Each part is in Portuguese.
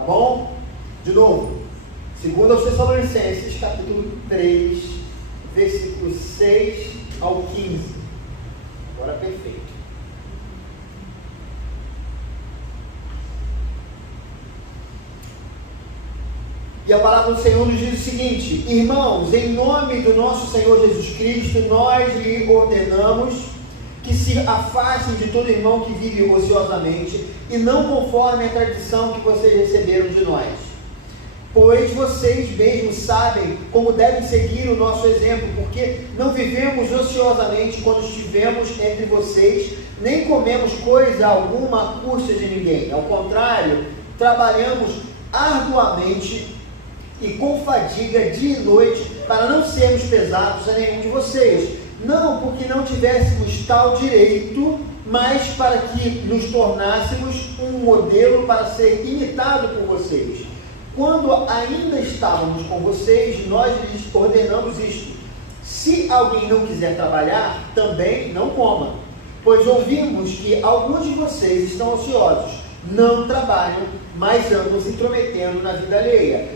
Tá bom? De novo, 2 Tessalonicenses, capítulo 3, versículos 6 ao 15. Agora perfeito. E a palavra do Senhor nos diz o seguinte: irmãos, em nome do nosso Senhor Jesus Cristo, nós lhe ordenamos que se afastem de todo irmão que vive ociosamente e não conforme a tradição que vocês receberam de nós. Pois vocês mesmos sabem como devem seguir o nosso exemplo, porque não vivemos ociosamente quando estivemos entre vocês, nem comemos coisa alguma à custa de ninguém. Ao contrário, trabalhamos arduamente e com fadiga dia e noite, para não sermos pesados a nenhum de vocês. Não porque não tivéssemos tal direito, mas para que nos tornássemos um modelo para ser imitado por vocês. Quando ainda estávamos com vocês, nós lhes ordenamos isto: se alguém não quiser trabalhar, também não coma. Pois ouvimos que alguns de vocês estão ociosos, não trabalham, mas andam se intrometendo na vida alheia.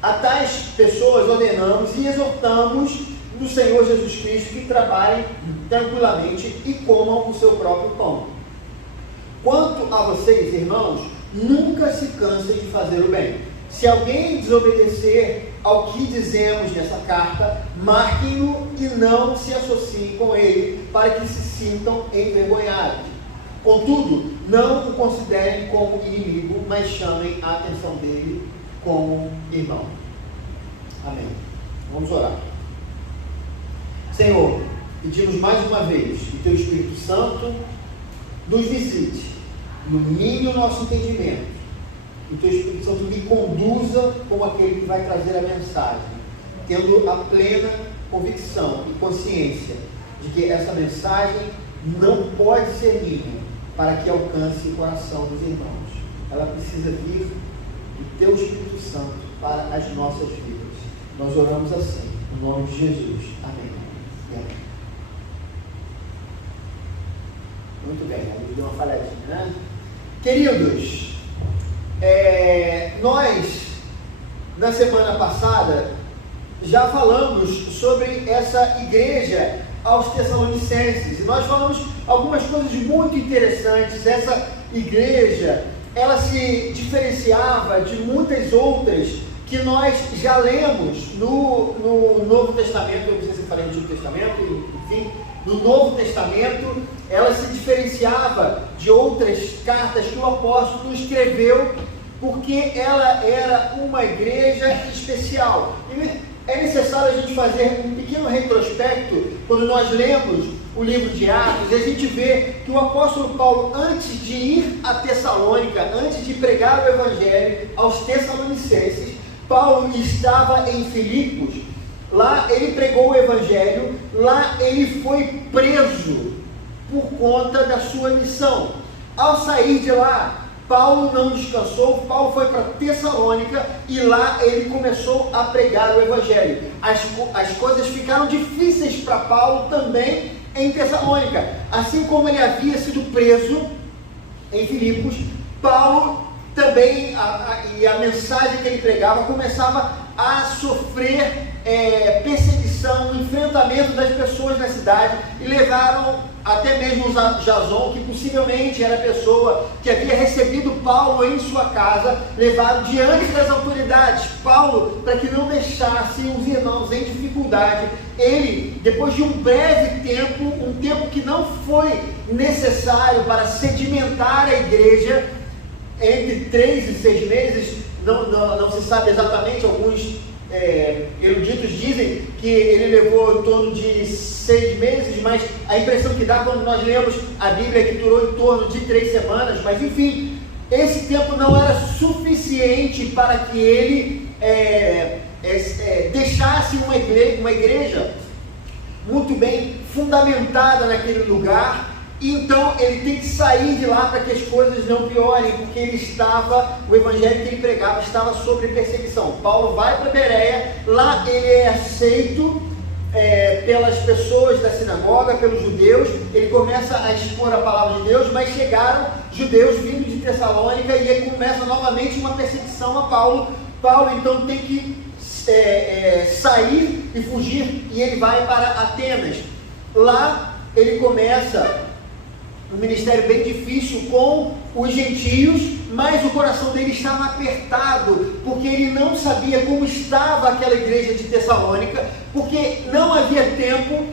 A tais pessoas ordenamos e exortamos no Senhor Jesus Cristo que trabalhem tranquilamente e comam o seu próprio pão. Quanto a vocês, irmãos, nunca se cansem de fazer o bem. Se alguém desobedecer ao que dizemos nessa carta, marquem-no e não se associem com ele, para que se sintam envergonhados. Contudo, não o considerem como inimigo, mas chamem a atenção dele como irmão. Amém. Vamos orar. Senhor, pedimos mais uma vez que Teu Espírito Santo nos visite, ilumine o nosso entendimento, que o Teu Espírito Santo me conduza como aquele que vai trazer a mensagem, tendo a plena convicção e consciência de que essa mensagem não pode ser minha para que alcance o coração dos irmãos. Ela precisa vir do Teu Espírito Santo para as nossas vidas. Nós oramos assim, no nome de Jesus. Amém. Muito bem, a deu uma falhadinha, né? Queridos, nós, na semana passada, já falamos sobre essa igreja aos Tessalonicenses, e nós falamos algumas coisas muito interessantes. Essa igreja, ela se diferenciava de muitas outras que nós já lemos no Novo Testamento. Eu não sei se eu falei no Antigo Testamento, enfim, no Novo Testamento, ela se diferenciava de outras cartas que o apóstolo escreveu, porque ela era uma igreja especial. E é necessário a gente fazer um pequeno retrospecto quando nós lemos o livro de Atos, e a gente vê que o apóstolo Paulo, antes de ir a Tessalônica, antes de pregar o evangelho aos Tessalonicenses, Paulo estava em Filipos. Lá ele pregou o evangelho, lá ele foi preso por conta da sua missão. Ao sair de lá, Paulo não descansou, Paulo foi para Tessalônica e lá ele começou a pregar o evangelho. As coisas ficaram difíceis para Paulo também em Tessalônica. Assim como ele havia sido preso em Filipos, Paulo também, e a mensagem que ele pregava começava a sofrer perseguição, enfrentamento das pessoas na cidade, e levaram até mesmo Jason, que possivelmente era a pessoa que havia recebido Paulo em sua casa, levaram diante das autoridades Paulo, para que não deixassem os irmãos em dificuldade. Ele, depois de um breve tempo, um tempo que não foi necessário para sedimentar a igreja, entre 3 e 6 meses, não se sabe exatamente, alguns eruditos dizem que ele levou em torno de 6 meses, mas a impressão que dá quando nós lemos a Bíblia é que durou em torno de 3 semanas, mas enfim, esse tempo não era suficiente para que ele deixasse uma igreja muito bem fundamentada naquele lugar. Então ele tem que sair de lá para que as coisas não piorem, porque o evangelho que ele pregava estava sob perseguição. Paulo vai para Bereia, lá ele é aceito pelas pessoas da sinagoga, pelos judeus. Ele começa a expor a palavra de Deus, mas chegaram judeus vindo de Tessalônica e aí começa novamente uma perseguição a Paulo. Paulo então tem que sair e fugir, e ele vai para Atenas. Lá ele começa um ministério bem difícil com os gentios, mas o coração dele estava apertado, porque ele não sabia como estava aquela igreja de Tessalônica, porque não havia tempo,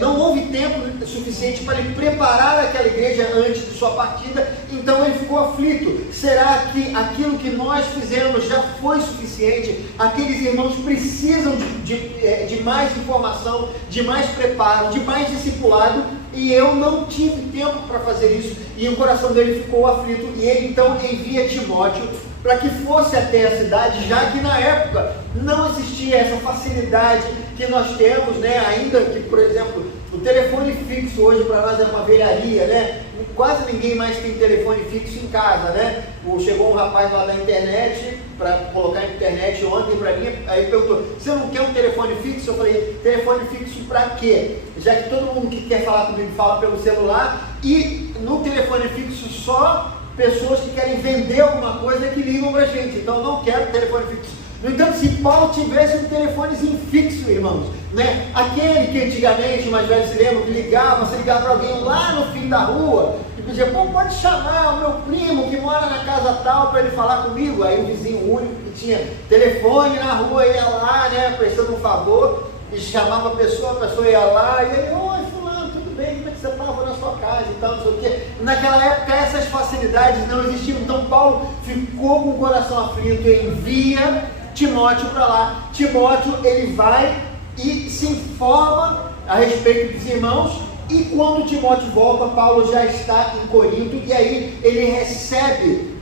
não houve tempo suficiente para ele preparar aquela igreja antes de sua partida. Então ele ficou aflito. Será que aquilo que nós fizemos já foi suficiente? Aqueles irmãos precisam de mais informação, de mais preparo, de mais discipulado, e eu não tive tempo para fazer isso. E o coração dele ficou aflito, e ele então envia Timóteo para que fosse até a cidade, já que na época não existia essa facilidade que nós temos, né? Ainda que, por exemplo, o telefone fixo hoje para nós é uma velharia, né? Quase ninguém mais tem telefone fixo em casa, né? Chegou um rapaz lá da internet, para colocar na internet ontem para mim, aí perguntou: você não quer um telefone fixo? Eu falei: telefone fixo para quê? Já que todo mundo que quer falar comigo fala pelo celular, e no telefone fixo só pessoas que querem vender alguma coisa que ligam para a gente. Então eu não quero telefone fixo. No entanto, se Paulo tivesse um telefonezinho fixo, irmãos, né? Aquele que antigamente, mais velho se lembra, que ligava, você ligava para alguém lá no fim da rua e pedia: pô, pode chamar o meu primo que mora na casa tal para ele falar comigo. Aí o vizinho único que tinha telefone na rua ia lá, né, prestando um favor, e chamava a pessoa ia lá, e aí: oi, fulano, tudo bem, como é que você está? Vou na sua casa e tal, não sei o quê. Naquela época essas facilidades não existiam. Então Paulo ficou com o coração aflito e envia Timóteo para lá. Timóteo, ele vai e se informa a respeito dos irmãos, e quando Timóteo volta, Paulo já está em Corinto, e aí ele recebe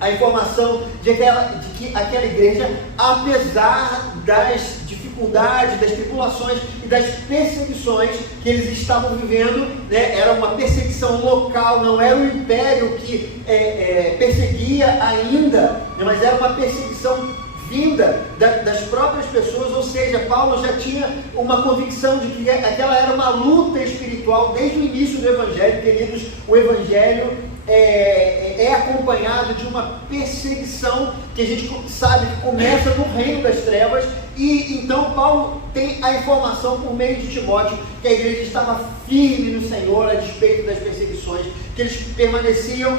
a informação de que aquela igreja, apesar das dificuldades, das tribulações e das perseguições que eles estavam vivendo, né, era uma perseguição local, não era o império que perseguia ainda, mas era uma perseguição vinda das próprias pessoas. Ou seja, Paulo já tinha uma convicção de que aquela era uma luta espiritual desde o início do Evangelho. Queridos, o Evangelho é acompanhado de uma perseguição que a gente sabe que começa no reino das trevas, e então Paulo tem a informação por meio de Timóteo que a igreja estava firme no Senhor a despeito das perseguições, que eles permaneciam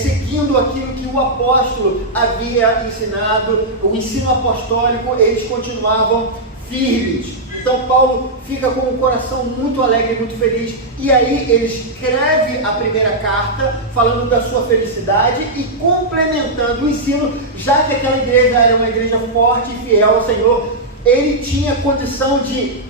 seguindo aquilo que o apóstolo havia ensinado, o ensino apostólico, eles continuavam firmes. Então Paulo fica com o coração muito alegre, muito feliz, e aí ele escreve a primeira carta falando da sua felicidade e complementando o ensino. Já que aquela igreja era uma igreja forte e fiel ao Senhor, ele tinha condição de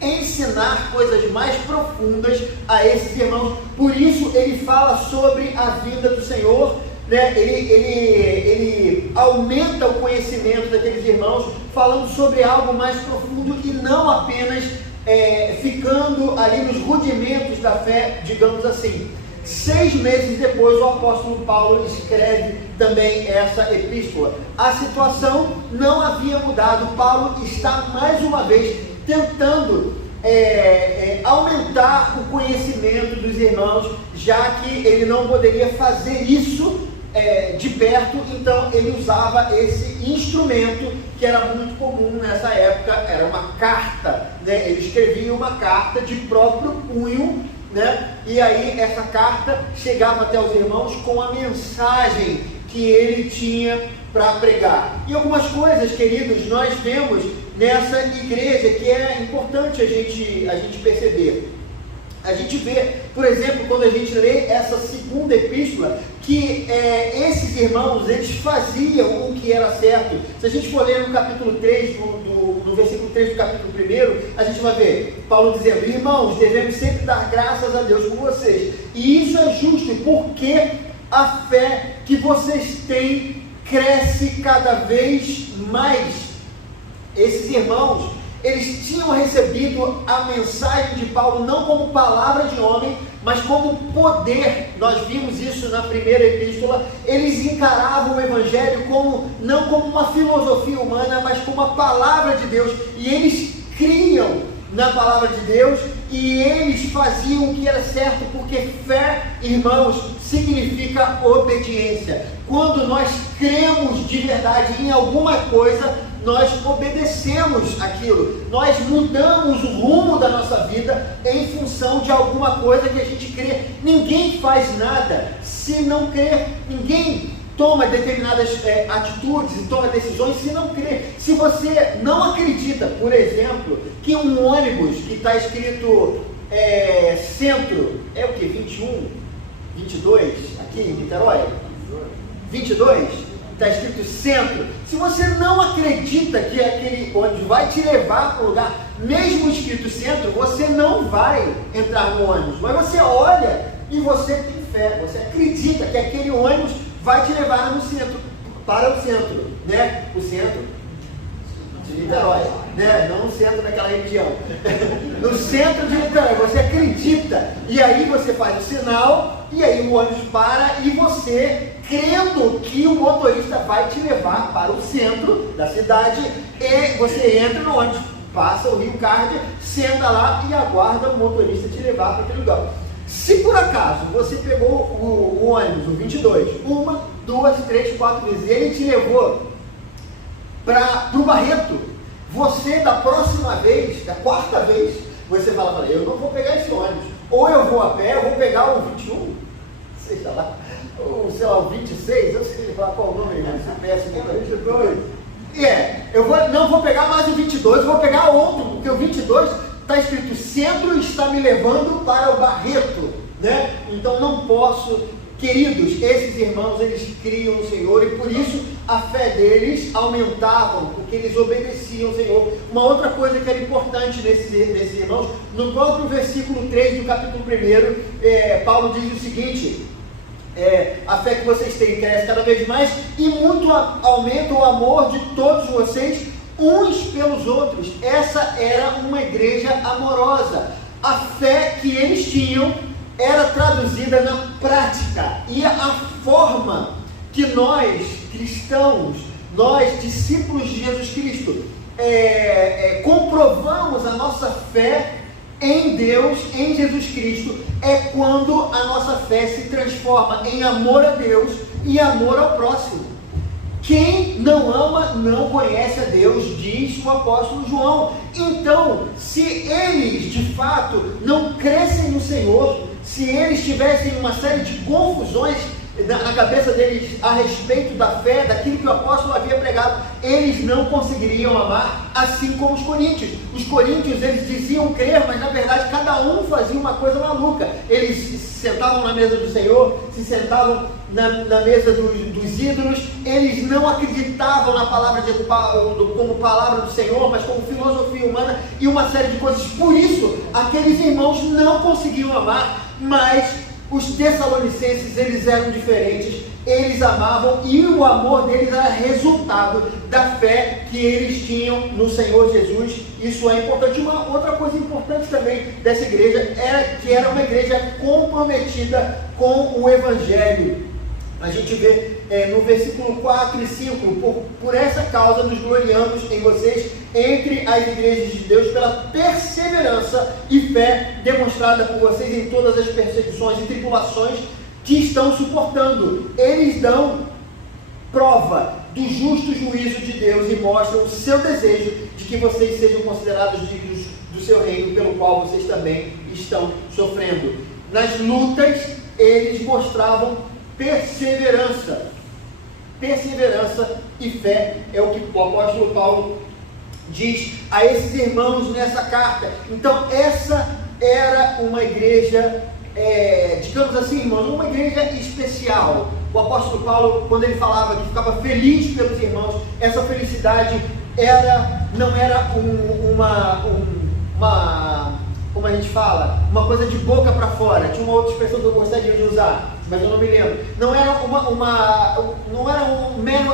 ensinar coisas mais profundas a esses irmãos. Por isso ele fala sobre a vinda do Senhor, né? Ele aumenta o conhecimento daqueles irmãos, falando sobre algo mais profundo e não apenas ficando ali nos rudimentos da fé, digamos assim. 6 meses depois, o apóstolo Paulo escreve também essa epístola. A situação não havia mudado. Paulo está mais uma vez tentando aumentar o conhecimento dos irmãos, já que ele não poderia fazer isso de perto. Então ele usava esse instrumento que era muito comum nessa época, era uma carta, né? Ele escrevia uma carta de próprio punho, né? E aí essa carta chegava até os irmãos com a mensagem que ele tinha para pregar. E algumas coisas, queridos, nós vemos nessa igreja que é importante a gente perceber. A gente vê, por exemplo, quando a gente lê essa segunda epístola, que esses irmãos, eles faziam o que era certo. Se a gente for ler no capítulo 3, no versículo 3 do capítulo 1, a gente vai ver Paulo dizendo: irmãos, devemos sempre dar graças a Deus por vocês. E isso é justo, porque a fé que vocês têm cresce cada vez mais. Esses irmãos, eles tinham recebido a mensagem de Paulo não como palavra de homem, mas como poder. Nós vimos isso na primeira epístola. Eles encaravam o Evangelho não como uma filosofia humana, mas como a palavra de Deus. E eles criam na palavra de Deus e eles faziam o que era certo, porque fé, irmãos, significa obediência. Quando nós cremos de verdade em alguma coisa, nós obedecemos aquilo, nós mudamos o rumo da nossa vida em função de alguma coisa que a gente crê. Ninguém faz nada se não crer, ninguém toma determinadas atitudes e toma decisões se não crer. Se você não acredita, por exemplo, que um ônibus que está escrito centro, é o que? 21, 22, aqui em Niterói? 22, está escrito centro. Se você não acredita que aquele ônibus vai te levar para o lugar, mesmo escrito centro, você não vai entrar no ônibus. Mas você olha e você tem fé, você acredita que aquele ônibus vai te levar no centro, para o centro, né? O centro de Niterói, né? Não o centro daquela região. No centro de Niterói, você acredita, e aí você faz o sinal, e aí o ônibus para, e você, crendo que o motorista vai te levar para o centro da cidade, e você entra no ônibus, passa o Rio Card, senta lá e aguarda o motorista te levar para aquele lugar. Se por acaso você pegou o ônibus, o 22, 1, 2, 3, 4 vezes, e ele te levou para o Barreto, você da próxima vez, da quarta vez, você fala, eu não vou pegar esse ônibus, ou eu vou a pé, eu vou pegar o 21, sei lá, ou sei lá, o 26, eu sei falar qual o nome, mas você peça o 22. Não vou pegar mais o 22, eu vou pegar outro, porque o 22 está escrito centro, está me levando para o Barreto, né? Então não posso, queridos, esses irmãos, eles criam no Senhor e por isso a fé deles aumentava, porque eles obedeciam ao Senhor. Uma outra coisa que era importante nesses irmãos, no próprio versículo 3 do capítulo 1, Paulo diz o seguinte: a fé que vocês têm cresce cada vez mais e muito aumenta o amor de todos vocês uns pelos outros. Essa era uma igreja amorosa. A fé que eles tinham era traduzida na prática, e a forma que nós cristãos, nós discípulos de Jesus Cristo, comprovamos a nossa fé em Deus, em Jesus Cristo, é quando a nossa fé se transforma em amor a Deus e amor ao próximo. Quem não ama não conhece a Deus, diz o apóstolo João. Então, se eles de fato não crescem no Senhor, se eles tivessem uma série de confusões na cabeça deles a respeito da fé, daquilo que o apóstolo havia pregado, eles não conseguiriam amar, assim como os coríntios. Os coríntios, eles diziam crer, mas na verdade cada um fazia uma coisa maluca. Eles se sentavam na mesa do Senhor, se sentavam na mesa dos ídolos, eles não acreditavam na palavra como palavra do Senhor, mas como filosofia humana e uma série de coisas. Por isso, aqueles irmãos não conseguiam amar, mas os tessalonicenses, eles eram diferentes, eles amavam e o amor deles era resultado da fé que eles tinham no Senhor Jesus. Isso é importante. Uma outra coisa importante também dessa igreja era que era uma igreja comprometida com o Evangelho. A gente vê no versículo 4 e 5, por essa causa nos gloriamos em vocês entre as igrejas de Deus pela perseverança e fé demonstrada por vocês em todas as perseguições e tribulações que estão suportando. Eles dão prova do justo juízo de Deus e mostram o seu desejo de que vocês sejam considerados dignos do seu reino, pelo qual vocês também estão sofrendo. Nas lutas, eles mostravam perseverança e fé, é o que o apóstolo Paulo diz a esses irmãos nessa carta. Então essa era uma igreja, digamos assim, irmãos, uma igreja especial. O apóstolo Paulo, quando ele falava que ficava feliz pelos irmãos, essa felicidade não era como a gente fala, uma coisa de boca para fora. Tinha uma outra expressão que eu gostaria de usar, mas eu não me lembro. Não eram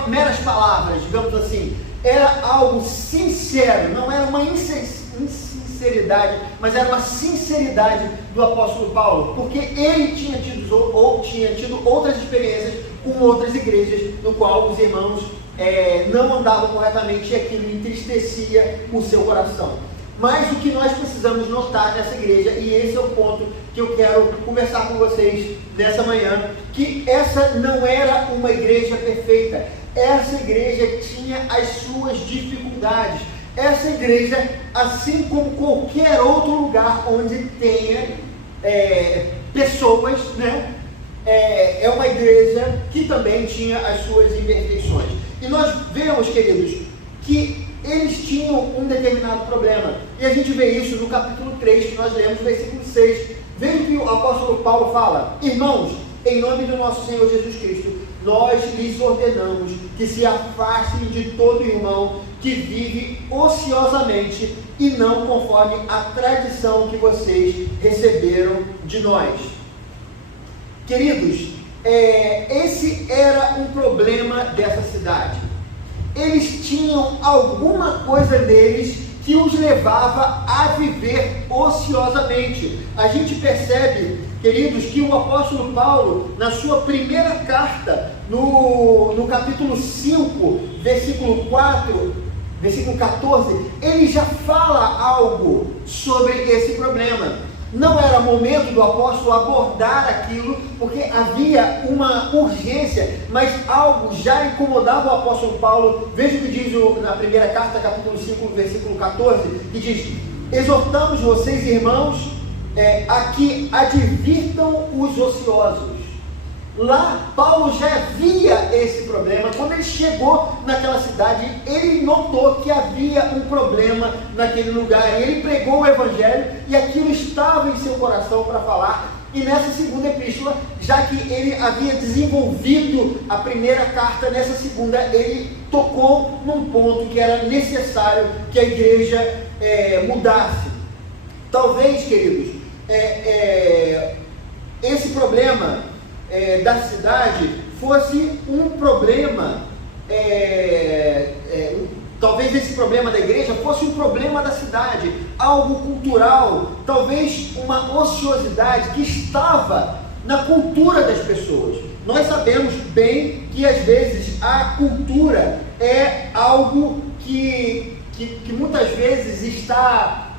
meras palavras, digamos assim. Era algo sincero, não era uma insinceridade, mas era uma sinceridade do apóstolo Paulo, porque ele tinha tido outras experiências com outras igrejas, no qual os irmãos não andavam corretamente e aquilo entristecia o seu coração. Mas o que nós precisamos notar nessa igreja, e esse é o ponto que eu quero conversar com vocês nessa manhã, que essa não era uma igreja perfeita. Essa igreja tinha as suas dificuldades. Essa igreja, assim como qualquer outro lugar onde tenha pessoas, né? É uma igreja que também tinha as suas imperfeições. E nós vemos, queridos, que eles tinham um determinado problema. E a gente vê isso no capítulo 3, que nós lemos, versículo 6. Veja o que o apóstolo Paulo fala: irmãos, em nome do nosso Senhor Jesus Cristo, nós lhes ordenamos que se afastem de todo irmão que vive ociosamente e não conforme a tradição que vocês receberam de nós. Queridos, esse era um problema dessa cidade. Eles tinham alguma coisa neles que os levava a viver ociosamente. A gente percebe, queridos, que o apóstolo Paulo, na sua primeira carta, no capítulo 5, versículo 4, versículo 14, ele já fala algo sobre esse problema. Não era momento do apóstolo abordar aquilo, porque havia uma urgência, mas algo já incomodava o apóstolo Paulo. Veja o que diz na primeira carta, capítulo 5, versículo 14, que diz: exortamos vocês, irmãos, a que advirtam os ociosos. Lá, Paulo já via esse problema. Quando ele chegou naquela cidade, ele notou que havia um problema naquele lugar. E ele pregou o evangelho e aquilo estava em seu coração para falar. E nessa segunda epístola, já que ele havia desenvolvido a primeira carta, nessa segunda ele tocou num ponto que era necessário que a igreja mudasse. Talvez, queridos, esse problema da cidade fosse um problema, talvez esse problema da igreja fosse um problema da cidade, algo cultural, talvez uma ociosidade que estava na cultura das pessoas. Nós sabemos bem que às vezes a cultura é algo que muitas vezes está,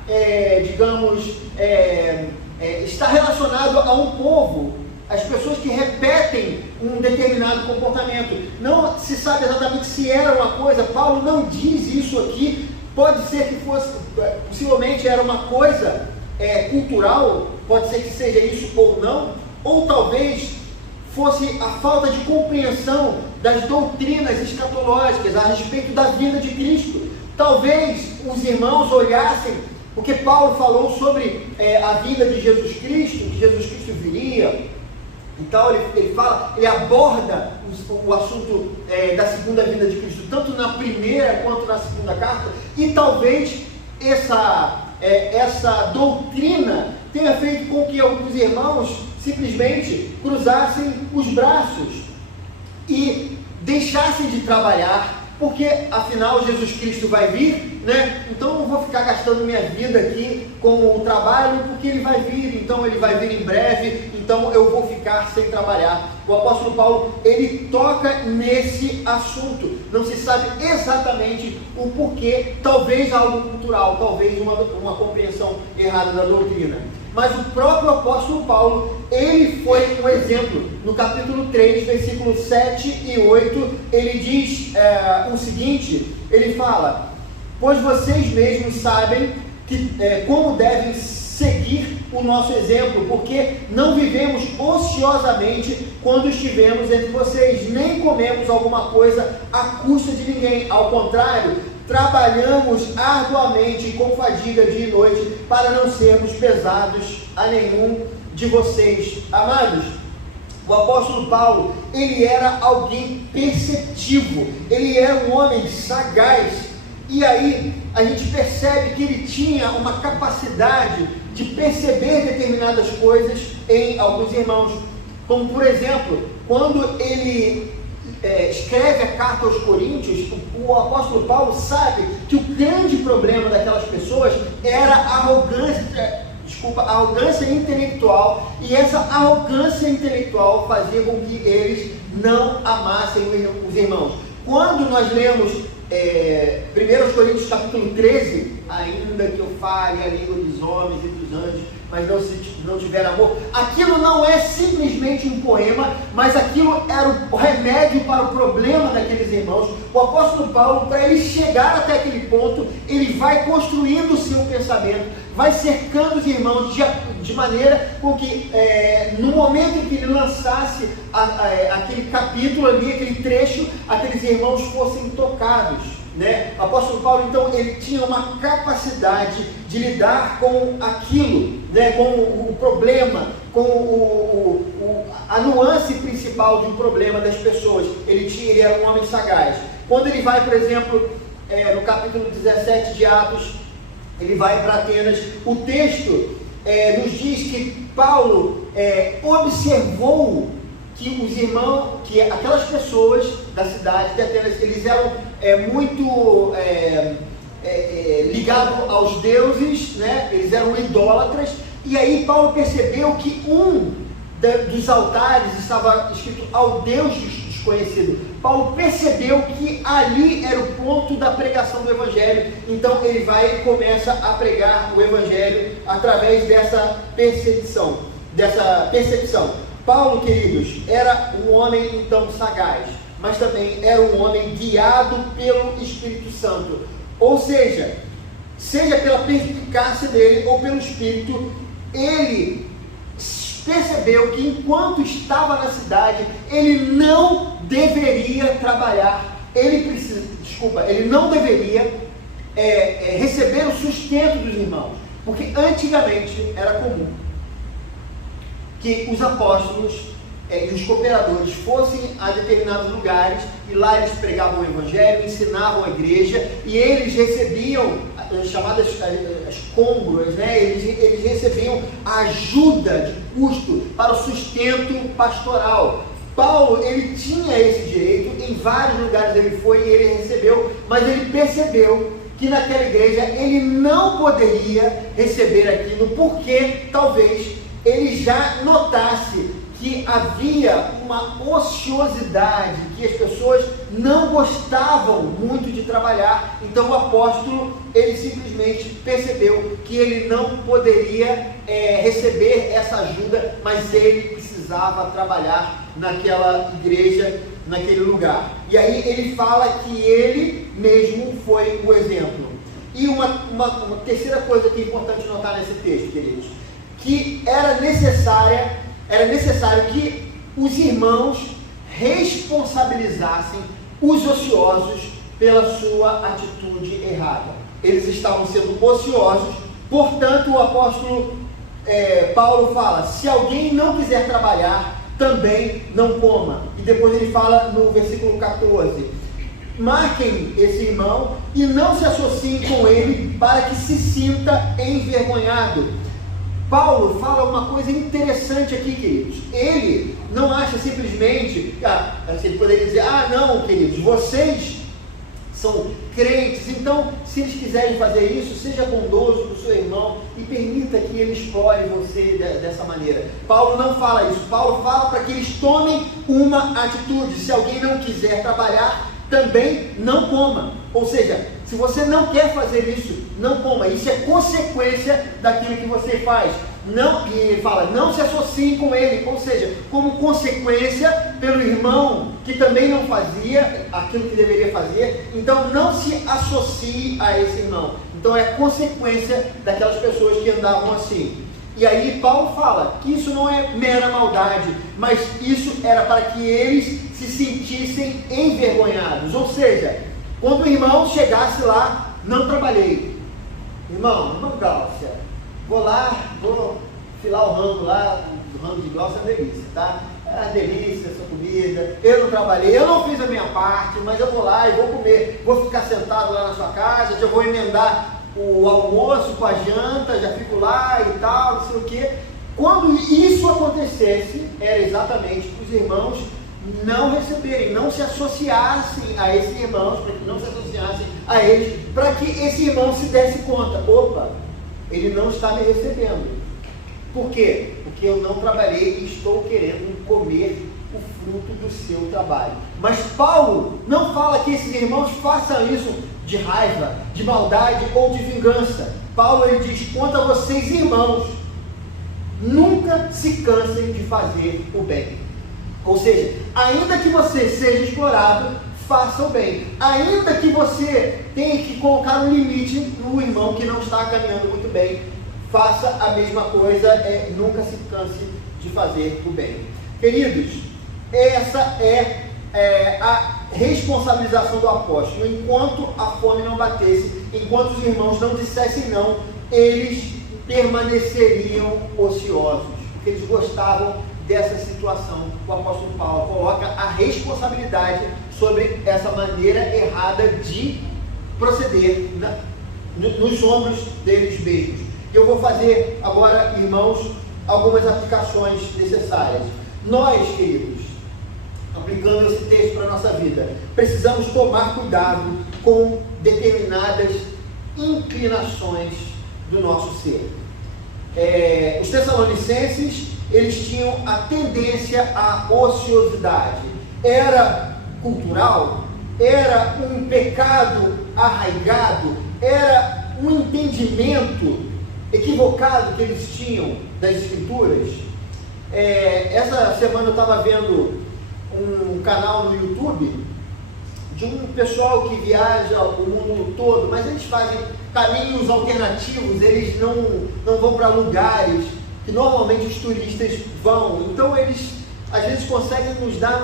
está relacionado a um povo. As pessoas que repetem um determinado comportamento. Não se sabe exatamente se era uma coisa. Paulo não diz isso aqui. Pode ser que fosse, possivelmente era uma coisa cultural, pode ser que seja isso ou não, ou talvez fosse a falta de compreensão das doutrinas escatológicas a respeito da vinda de Cristo. Talvez os irmãos olhassem, porque Paulo falou sobre a vinda de Jesus Cristo, que Jesus Cristo viria. Então ele aborda o assunto da segunda vinda de Cristo, tanto na primeira quanto na segunda carta, e talvez essa doutrina tenha feito com que alguns irmãos simplesmente cruzassem os braços e deixassem de trabalhar, porque afinal Jesus Cristo vai vir, né? Então eu não vou ficar gastando minha vida aqui com o trabalho, porque ele vai vir, então ele vai vir em breve, então eu vou ficar sem trabalhar. O apóstolo Paulo, ele toca nesse assunto, não se sabe exatamente o porquê, talvez algo cultural, talvez uma compreensão errada da doutrina. Mas o próprio apóstolo Paulo, ele foi um exemplo. No capítulo 3, versículos 7 e 8, ele diz o seguinte, ele fala: pois vocês mesmos sabem como devem seguir o nosso exemplo, porque não vivemos ociosamente quando estivemos entre vocês, nem comemos alguma coisa à custa de ninguém. Ao contrário, trabalhamos arduamente e com fadiga dia e noite para não sermos pesados a nenhum de vocês. Amados, o apóstolo Paulo, ele era alguém perceptivo, ele era um homem sagaz, e aí a gente percebe que ele tinha uma capacidade de perceber determinadas coisas em alguns irmãos, como por exemplo, quando ele escreve a carta aos Coríntios, o apóstolo Paulo sabe que o grande problema daquelas pessoas era a arrogância intelectual, e essa arrogância intelectual fazia com que eles não amassem os irmãos. Quando nós lemos 1 Coríntios capítulo 13, ainda que eu fale a língua dos homens e dos anjos, mas não tiver amor, aquilo não é simplesmente um poema, mas aquilo era o remédio para o problema daqueles irmãos. O apóstolo Paulo, para ele chegar até aquele ponto, ele vai construindo o seu pensamento, vai cercando os irmãos de maneira com que no momento em que ele lançasse aquele capítulo ali, aquele trecho, aqueles irmãos fossem tocados, né? O apóstolo Paulo, então, ele tinha uma capacidade de lidar com aquilo, né? Com o problema, com a nuance principal de um problema das pessoas. Ele era um homem sagaz. Quando ele vai, por exemplo, no capítulo 17 de Atos, ele vai para Atenas, o texto nos diz que Paulo observou que os irmãos, que aquelas pessoas da cidade de Atenas, eles eram muito ligados aos deuses, né? Eles eram idólatras, e aí Paulo percebeu que dos altares estava escrito ao Deus desconhecido. Paulo percebeu que ali era o ponto da pregação do Evangelho, então ele vai e começa a pregar o Evangelho através dessa percepção. Paulo, queridos, era um homem então sagaz, mas também era um homem guiado pelo Espírito Santo, ou seja pela perspicácia dele ou pelo Espírito, ele percebeu que enquanto estava na cidade, ele não deveria trabalhar, ele não deveria receber o sustento dos irmãos, porque antigamente era comum que os apóstolos e os cooperadores fossem a determinados lugares, e lá eles pregavam o Evangelho, ensinavam a igreja, e eles recebiam as chamadas as côngruas, né? Eles recebiam ajuda de custo para o sustento pastoral. Paulo, ele tinha esse direito, em vários lugares ele foi e ele recebeu, mas ele percebeu que naquela igreja ele não poderia receber aquilo, porque talvez ele já notasse que havia uma ociosidade, que as pessoas não gostavam muito de trabalhar. Então o apóstolo, ele simplesmente percebeu que ele não poderia receber essa ajuda, mas ele precisava trabalhar naquela igreja, naquele lugar. E aí ele fala que ele mesmo foi o exemplo. E uma terceira coisa que é importante notar nesse texto, queridos, que era necessário que os irmãos responsabilizassem os ociosos pela sua atitude errada. Eles estavam sendo ociosos, portanto o apóstolo Paulo fala: se alguém não quiser trabalhar, também não coma. E depois ele fala no versículo 14: marquem esse irmão e não se associem com ele, para que se sinta envergonhado. Paulo fala uma coisa interessante aqui, queridos. Ele não acha simplesmente, ele poderia dizer: não, queridos, vocês são crentes, então se eles quiserem fazer isso, seja bondoso com o seu irmão e permita que ele explore você dessa maneira. Paulo não fala isso. Paulo fala para que eles tomem uma atitude. Se alguém não quiser trabalhar, também não coma. Ou seja, se você não quer fazer isso, não coma. Isso é consequência daquilo que você faz. E ele fala: não se associe com ele. Ou seja, como consequência pelo irmão que também não fazia aquilo que deveria fazer, então não se associe a esse irmão. Então é consequência daquelas pessoas que andavam assim. E aí Paulo fala que isso não é mera maldade, mas isso era para que eles se sentissem envergonhados. Ou seja, quando o irmão chegasse lá: não trabalhei, irmão Glaucia, vou filar o rango lá, o rango de Glaucia é delícia, tá? É uma delícia essa comida, eu não trabalhei, eu não fiz a minha parte, mas eu vou lá e vou comer, vou ficar sentado lá na sua casa, já vou emendar o almoço com a janta, já fico lá e tal, não sei o quê. Quando isso acontecesse, era exatamente para os irmãos não receberem, não se associassem a esses irmãos, para que não se associassem a eles, para que esse irmão se desse conta: opa, ele não está me recebendo. Por quê? porque eu não trabalhei e estou querendo comer o fruto do seu trabalho. Mas Paulo não fala que esses irmãos façam isso de raiva, de maldade ou de vingança. Paulo ele diz: quanto a vocês, irmãos, nunca se cansem de fazer o bem. Ou seja, ainda que você seja explorado, faça o bem. Ainda que você tenha que colocar um limite no irmão que não está caminhando muito bem, faça a mesma coisa, nunca se canse de fazer o bem. Queridos, essa é a responsabilização do apóstolo. Enquanto a fome não batesse, enquanto os irmãos não dissessem não, eles permaneceriam ociosos, porque eles gostavam dessa situação. O apóstolo Paulo coloca a responsabilidade sobre essa maneira errada de proceder nos ombros deles mesmos. Eu vou fazer agora, irmãos, algumas aplicações necessárias. Nós, queridos, aplicando esse texto para a nossa vida, precisamos tomar cuidado com determinadas inclinações do nosso ser. Os Tessalonicenses, eles tinham a tendência à ociosidade. Era cultural, era um pecado arraigado, era um entendimento equivocado que eles tinham das Escrituras. Essa semana eu estava vendo um canal no YouTube de um pessoal que viaja o mundo todo, mas eles fazem caminhos alternativos, eles não vão para lugares que normalmente os turistas vão. Então eles às vezes conseguem nos dar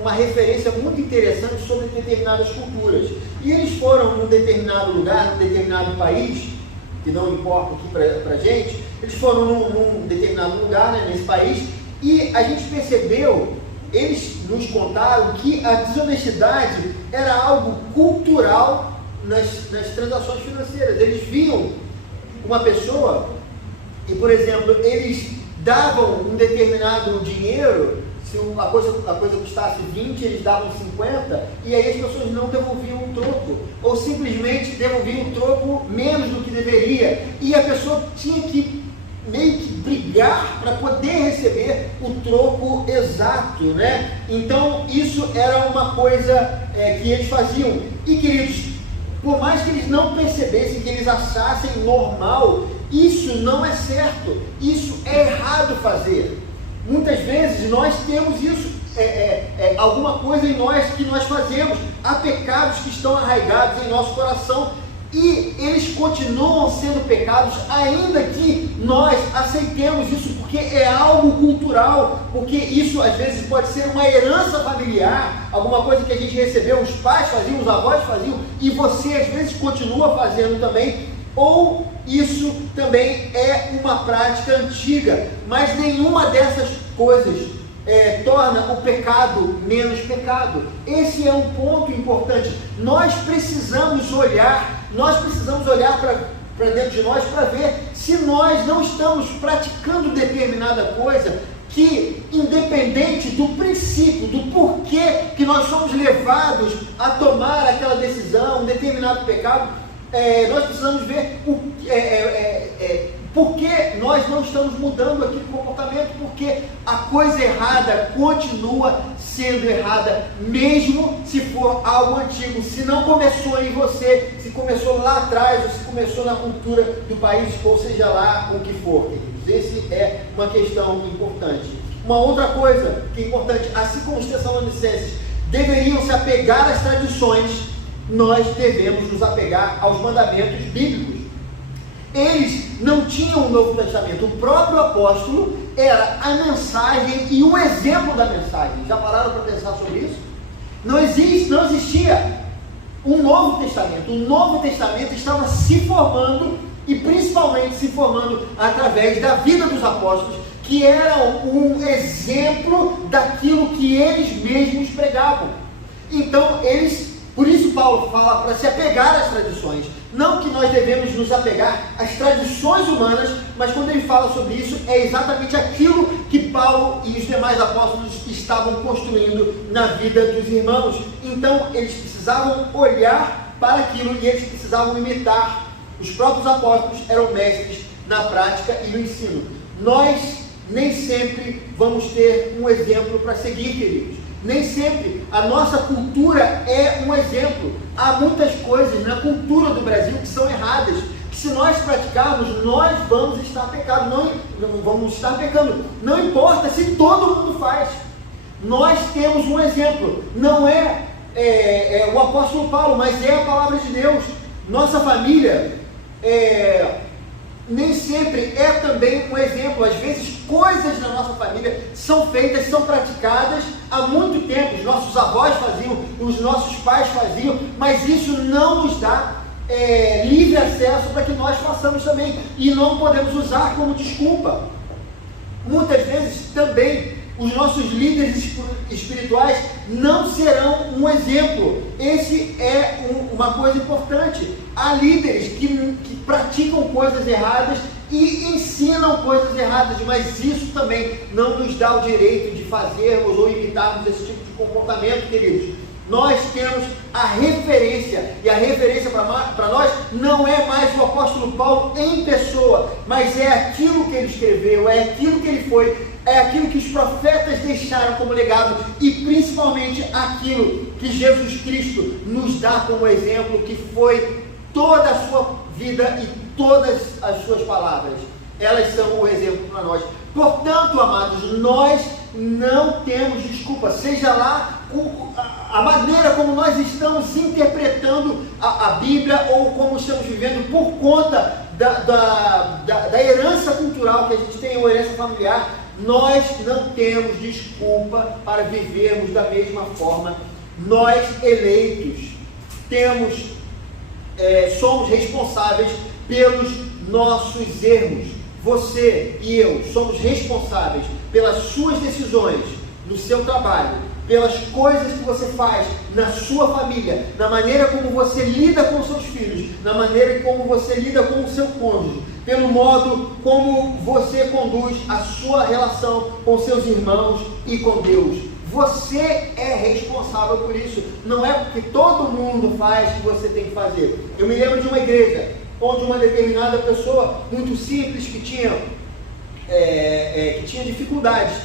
uma referência muito interessante sobre determinadas culturas. E eles foram num determinado lugar, num determinado país, que não importa aqui para a gente, eles foram num determinado lugar, né, nesse país, e a gente percebeu, eles nos contaram que a desonestidade era algo cultural nas transações financeiras. Eles viam uma pessoa e, por exemplo, eles davam um determinado dinheiro, se a coisa custasse 20, eles davam 50, e aí as pessoas não devolviam o troco, ou simplesmente devolviam o troco menos do que deveria, e a pessoa tinha que meio que brigar para poder receber o troco exato, né? Então isso era uma coisa que eles faziam. E, queridos, por mais que eles não percebessem, que eles achassem normal, isso não é certo, isso é errado fazer. Muitas vezes nós temos isso, alguma coisa em nós que nós fazemos, há pecados que estão arraigados em nosso coração e eles continuam sendo pecados, ainda que nós aceitemos isso, porque é algo cultural, porque isso às vezes pode ser uma herança familiar, alguma coisa que a gente recebeu, os pais faziam, os avós faziam, e você às vezes continua fazendo também, ou isso também é uma prática antiga, mas nenhuma dessas coisas torna o pecado menos pecado. Esse é um ponto importante. Nós precisamos olhar para dentro de nós para ver se nós não estamos praticando determinada coisa que, independente do princípio, do porquê que nós somos levados a tomar aquela decisão, um determinado pecado, nós precisamos ver por que nós não estamos mudando aquele comportamento, porque a coisa errada continua sendo errada, mesmo se for algo antigo, se não começou em você, se começou lá atrás, ou se começou na cultura do país, ou seja lá o que for, queridos. Essa é uma questão importante. Uma outra coisa que é importante, assim como os Tessalonicenses deveriam se apegar às tradições, nós devemos nos apegar aos mandamentos bíblicos. Eles não tinham o Novo Testamento, o próprio apóstolo era a mensagem e o exemplo da mensagem. Já pararam para pensar sobre isso? Não existia um Novo Testamento. O Novo Testamento estava se formando, e principalmente se formando através da vida dos apóstolos, que eram um exemplo daquilo que eles mesmos pregavam. Então por isso Paulo fala para se apegar às tradições. Não que nós devemos nos apegar às tradições humanas, mas quando ele fala sobre isso, é exatamente aquilo que Paulo e os demais apóstolos estavam construindo na vida dos irmãos. Então eles precisavam olhar para aquilo e eles precisavam imitar. Os próprios apóstolos eram mestres na prática e no ensino. Nós nem sempre vamos ter um exemplo para seguir, queridos. Nem sempre a nossa cultura é um exemplo. Há muitas coisas na cultura do Brasil que são erradas, que se nós praticarmos, nós vamos estar pecando. Não vamos estar pecando. Não importa se todo mundo faz. Nós temos um exemplo. Não é o apóstolo Paulo, mas é a palavra de Deus. Nossa família nem sempre é também um exemplo. Às vezes coisas na nossa família são feitas, são praticadas há muito tempo. Os nossos avós faziam, os nossos pais faziam, mas isso não nos dá livre acesso para que nós façamos também, e não podemos usar como desculpa. Muitas vezes também os nossos líderes espirituais não serão um exemplo. Esse é uma coisa importante. Há líderes que praticam coisas erradas e ensinam coisas erradas, mas isso também não nos dá o direito de fazermos ou imitarmos esse tipo de comportamento, queridos. Nós temos a referência, e a referência para nós não é mais o apóstolo Paulo em pessoa, mas é aquilo que ele escreveu, é aquilo que ele foi, é aquilo que os profetas deixaram como legado, e principalmente aquilo que Jesus Cristo nos dá como exemplo, que foi toda a sua vida e todas as suas palavras. Elas são o exemplo para nós. Portanto, amados, nós não temos desculpa, seja lá a maneira como nós estamos interpretando a Bíblia, ou como estamos vivendo por conta da herança cultural que a gente tem, ou herança familiar. Nós não temos desculpa para vivermos da mesma forma. Nós, eleitos, somos responsáveis pelos nossos erros. Você e eu somos responsáveis pelas suas decisões no seu trabalho, pelas coisas que você faz na sua família, na maneira como você lida com seus filhos, na maneira como você lida com o seu cônjuge, pelo modo como você conduz a sua relação com seus irmãos e com Deus. Você é responsável por isso. Não é porque todo mundo faz que você tem que fazer. Eu me lembro de uma igreja onde uma determinada pessoa muito simples que tinha dificuldades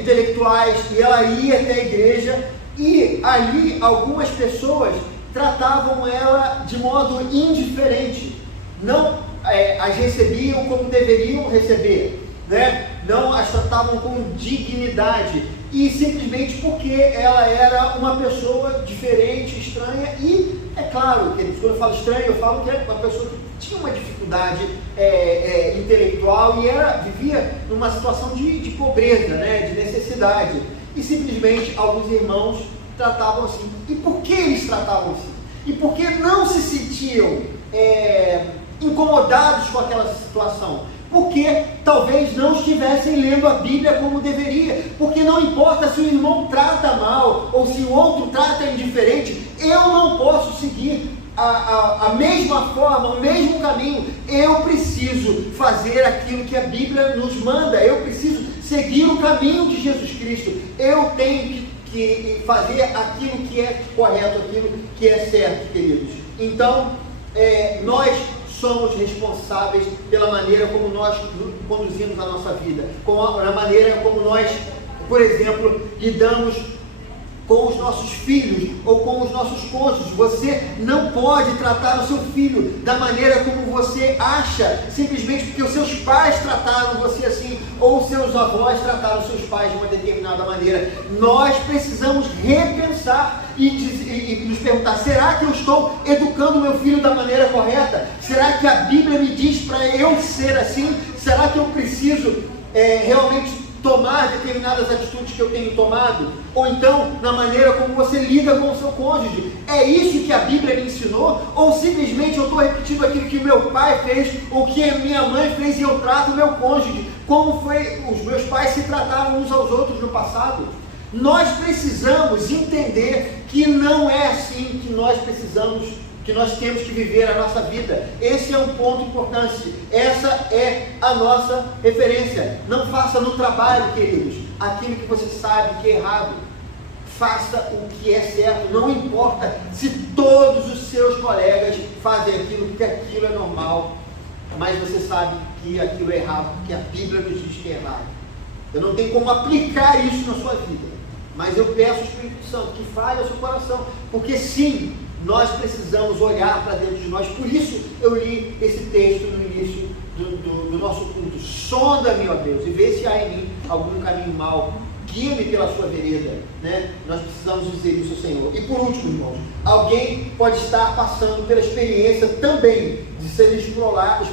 intelectuais, e ela ia até a igreja, e ali algumas pessoas tratavam ela de modo indiferente, não as recebiam como deveriam receber, né? Não as tratavam com dignidade, e simplesmente porque ela era uma pessoa diferente, estranha. E é claro, quando eu falo estranho, eu falo que é uma pessoa que tinha uma dificuldade intelectual e vivia numa situação de pobreza, né, de necessidade, e simplesmente alguns irmãos tratavam assim. E por que eles tratavam assim? E por que não se sentiam incomodados com aquela situação? Porque talvez não estivessem lendo a Bíblia como deveria. Porque não importa se o irmão trata mal ou se o outro trata indiferente, eu não posso seguir a mesma forma, o mesmo caminho. Eu preciso fazer aquilo que a Bíblia nos manda. Eu preciso seguir o caminho de Jesus Cristo. Eu tenho que fazer aquilo que é correto, aquilo que é certo, queridos. Então, nós somos responsáveis pela maneira como nós conduzimos a nossa vida, na maneira como nós, por exemplo, lidamos com os nossos filhos ou com os nossos cônjuges. Você não pode tratar o seu filho da maneira como você acha, simplesmente porque os seus pais trataram você assim, ou os seus avós trataram os seus pais de uma determinada maneira. Nós precisamos repensar e nos perguntar: será que eu estou educando meu filho da maneira correta? Será que a Bíblia me diz para eu ser assim? Será que eu preciso realmente tomar determinadas atitudes que eu tenho tomado? Ou então, na maneira como você lida com o seu cônjuge, é isso que a Bíblia me ensinou? Ou simplesmente eu estou repetindo aquilo que meu pai fez, ou que a minha mãe fez, e eu trato o meu cônjuge como os meus pais se trataram uns aos outros no passado? Nós precisamos entender que não é assim que nós temos que viver a nossa vida. Esse é um ponto importante. Essa é a nossa referência. Não faça no trabalho, queridos, aquilo que você sabe que é errado. Faça o que é certo. Não importa se todos os seus colegas fazem aquilo, porque aquilo é normal, mas você sabe que aquilo é errado, porque a Bíblia nos diz que é errado. Eu não tenho como aplicar isso na sua vida. Mas eu peço ao Espírito Santo que fale ao seu coração. Porque sim, nós precisamos olhar para dentro de nós. Por isso eu li esse texto no início do nosso culto. Sonda-me, ó Deus, e vê se há em mim algum caminho mau. Guia-me pela sua vereda, né? Nós precisamos dizer isso ao Senhor. E por último, irmãos, alguém pode estar passando pela experiência também de ser explorado,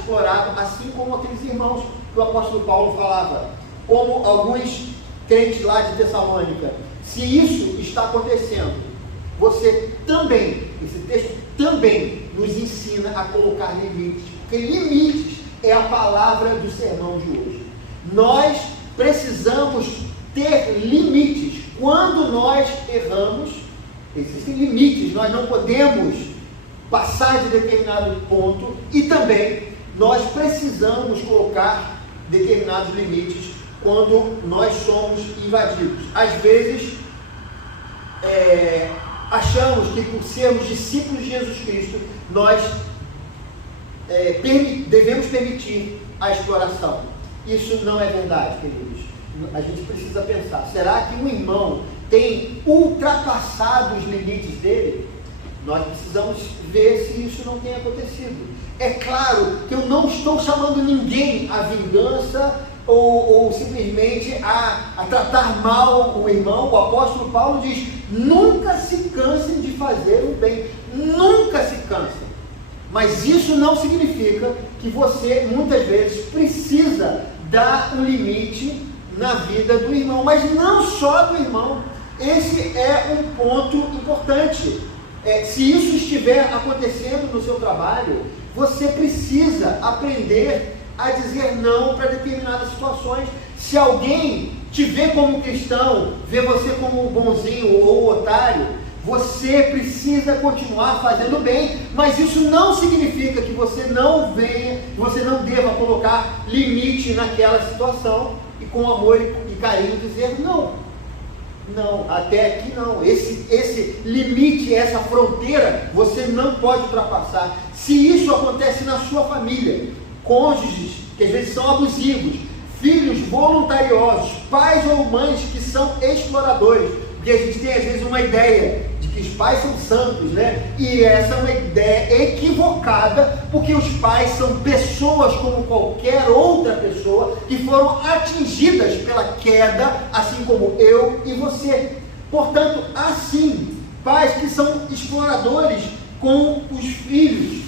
assim como aqueles irmãos que o apóstolo Paulo falava, como alguns crentes lá de Tessalônica. Se isso está acontecendo, você também, esse texto também nos ensina a colocar limites, porque limites é a palavra do sermão de hoje. Nós precisamos ter limites. Quando nós erramos, existem limites, nós não podemos passar de determinado ponto, e também nós precisamos colocar determinados limites quando nós somos invadidos. Às vezes, achamos que por sermos discípulos de Jesus Cristo, nós devemos permitir a exploração. Isso não é verdade, queridos. A gente precisa pensar, será que um irmão tem ultrapassado os limites dele? Nós precisamos ver se isso não tem acontecido. É claro que eu não estou chamando ninguém à vingança ou simplesmente a tratar mal o irmão. O apóstolo Paulo diz: nunca se cansem de fazer o bem, nunca se cansem. Mas isso não significa que você muitas vezes precisa dar um limite na vida do irmão, mas não só do irmão. Esse é um ponto importante. Se isso estiver acontecendo no seu trabalho, você precisa aprender a dizer não para determinadas situações. Se alguém te vê como cristão, vê você como bonzinho ou otário, você precisa continuar fazendo bem, mas isso não significa que você não deva colocar limite naquela situação e com amor e carinho dizer não, até aqui não, esse limite, essa fronteira você não pode ultrapassar. Se isso acontece na sua família, cônjuges que às vezes são abusivos, filhos voluntariosos, pais ou mães que são exploradores, porque a gente tem às vezes uma ideia de que os pais são santos, né? E essa é uma ideia equivocada, porque os pais são pessoas como qualquer outra pessoa que foram atingidas pela queda, assim como eu e você. Portanto, assim, pais que são exploradores com os filhos.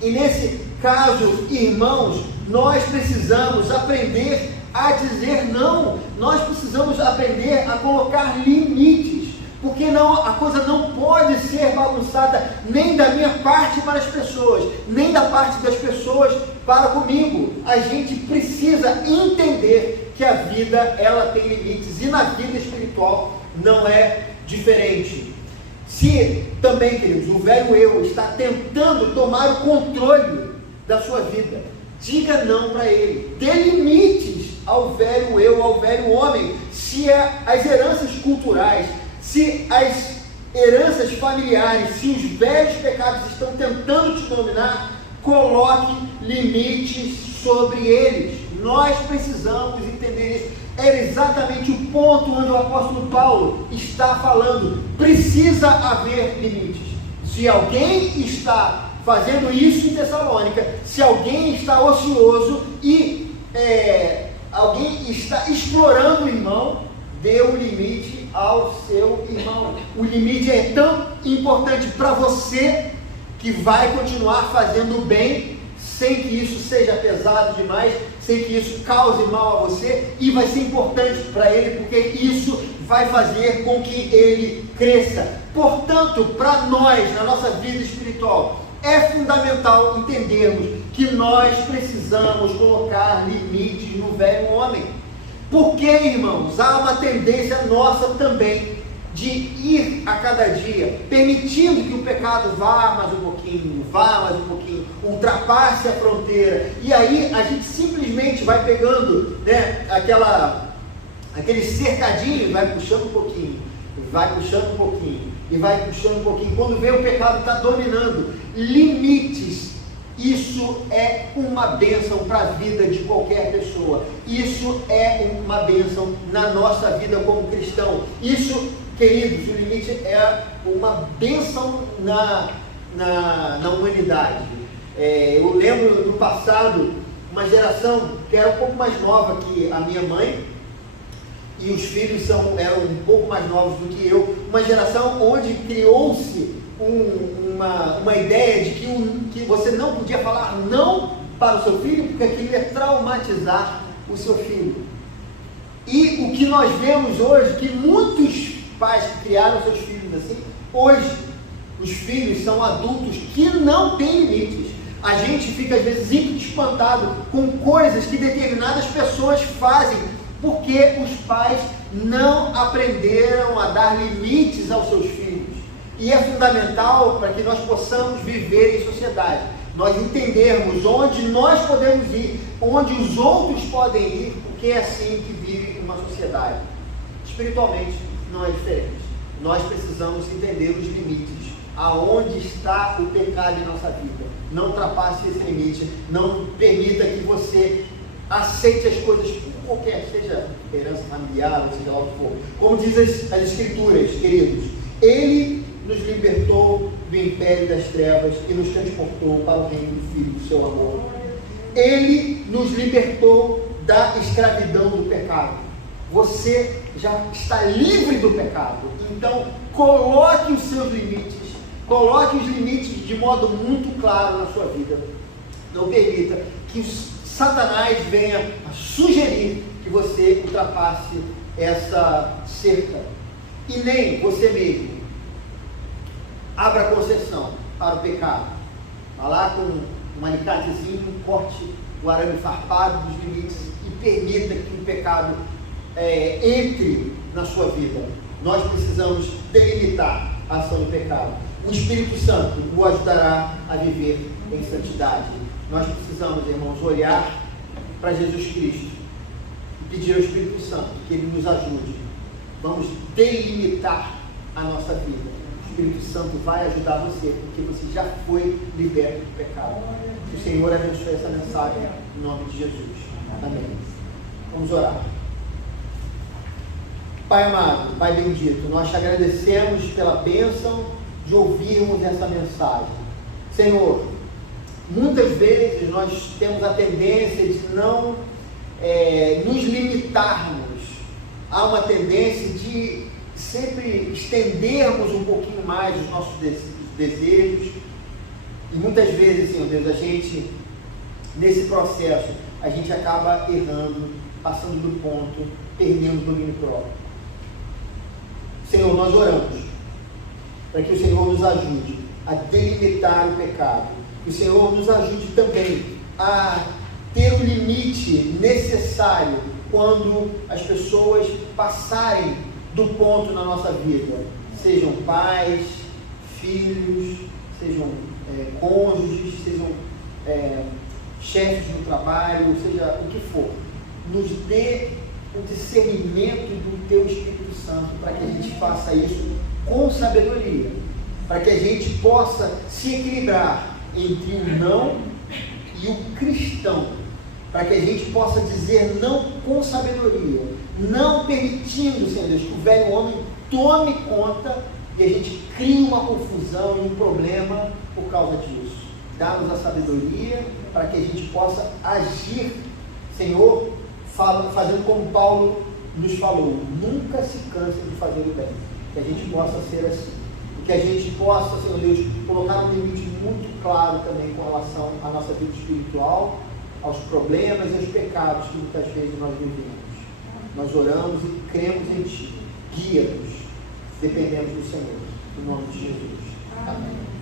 E nesse caso, irmãos, nós precisamos aprender a dizer não. Nós precisamos aprender a colocar limites, porque a coisa não pode ser bagunçada nem da minha parte para as pessoas, nem da parte das pessoas para comigo. A gente precisa entender que a vida, ela tem limites, e na vida espiritual não é diferente. Se também, queridos, o velho eu está tentando tomar o controle da sua vida, diga não para ele. Dê limites ao velho eu, ao velho homem. Se as heranças culturais, se as heranças familiares, se os velhos pecados estão tentando te dominar, coloque limites sobre eles. Nós precisamos entender isso. É exatamente o ponto onde o apóstolo Paulo está falando. Precisa haver limites. Se alguém está fazendo isso em Tessalônica, se alguém está ocioso e alguém está explorando o irmão, dê um limite ao seu irmão. O limite é tão importante para você, que vai continuar fazendo bem, sem que isso seja pesado demais, sem que isso cause mal a você, e vai ser importante para ele, porque isso vai fazer com que ele cresça. Portanto, para nós, na nossa vida espiritual, é fundamental entendermos que nós precisamos colocar limites no velho homem. Porque, irmãos, há uma tendência nossa também de ir a cada dia, permitindo que o pecado vá mais um pouquinho, ultrapasse a fronteira, e aí a gente simplesmente vai pegando, né, aquele cercadinho, vai puxando um pouquinho, e vai puxando um pouquinho, quando vê o pecado está dominando. Limites Isso é uma bênção para a vida de qualquer pessoa. Isso é uma bênção na nossa vida como cristão. Isso, queridos, o limite é uma bênção na humanidade. Eu lembro no passado, uma geração que era um pouco mais nova que a minha mãe, e os filhos eram um pouco mais novos do que eu, uma geração onde criou-se uma ideia de que você não podia falar não para o seu filho, porque aquilo ia traumatizar o seu filho. E o que nós vemos hoje, que muitos pais que criaram seus filhos assim, hoje os filhos são adultos que não têm limites. A gente fica às vezes espantado com coisas que determinadas pessoas fazem, porque os pais não aprenderam a dar limites aos seus filhos. E é fundamental para que nós possamos viver em sociedade, nós entendermos onde nós podemos ir, onde os outros podem ir, porque é assim que vive uma sociedade. Espiritualmente não é diferente. Nós precisamos entender os limites, aonde está o pecado em nossa vida. Não ultrapasse esse limite, não permita que você aceite as coisas por qualquer, seja herança familiar, seja lá o que for. Como diz as Escrituras, queridos, Ele nos libertou do império das trevas e nos transportou para o reino do Filho do seu amor. Ele nos libertou da escravidão do pecado. Você já está livre do pecado. Então, coloque os seus limites. Coloque os limites de modo muito claro na sua vida. Não permita que Satanás venha a sugerir que você ultrapasse essa cerca. E nem você mesmo abra concessão para o pecado. Vá lá com um alicatezinho, corte o arame farpado dos limites e permita que o pecado entre na sua vida. Nós precisamos delimitar a ação do pecado. O Espírito Santo o ajudará a viver em santidade. Nós precisamos, irmãos, olhar para Jesus Cristo e pedir ao Espírito Santo que Ele nos ajude. Vamos delimitar a nossa vida. O Espírito Santo vai ajudar você, porque você já foi liberto do pecado. Que o Senhor abençoe essa mensagem em nome de Jesus. Amém. Vamos orar. Pai amado, Pai bendito, nós te agradecemos pela bênção de ouvirmos essa mensagem. Senhor, muitas vezes nós temos a tendência de não nos limitarmos. Há uma tendência de sempre estendermos um pouquinho mais os nossos desejos. E muitas vezes, Senhor Deus, a gente, nesse processo, a gente acaba errando, passando do ponto, perdendo o domínio próprio. Senhor, nós oramos para que o Senhor nos ajude a delimitar o pecado. Que o Senhor nos ajude também a ter o limite necessário quando as pessoas passarem do ponto na nossa vida. Sejam pais, filhos, sejam cônjuges, sejam chefes no trabalho, seja o que for. Nos dê o discernimento do Teu Espírito Santo para que a gente faça isso com sabedoria, para que a gente possa se equilibrar entre o não e o cristão, para que a gente possa dizer não com sabedoria, não permitindo, Senhor Deus, que o velho homem tome conta e a gente crie uma confusão e um problema por causa disso. Dá-nos a sabedoria para que a gente possa agir, Senhor, fazendo como Paulo nos falou, nunca se canse de fazer o bem, que a gente possa ser assim, e que a gente possa, Senhor Deus, colocar um limite muito claro também com relação à nossa vida espiritual, aos problemas e aos pecados que muitas vezes nós vivemos. Nós oramos e cremos em Ti, guia-nos, dependemos do Senhor, em nome de Jesus. Amém.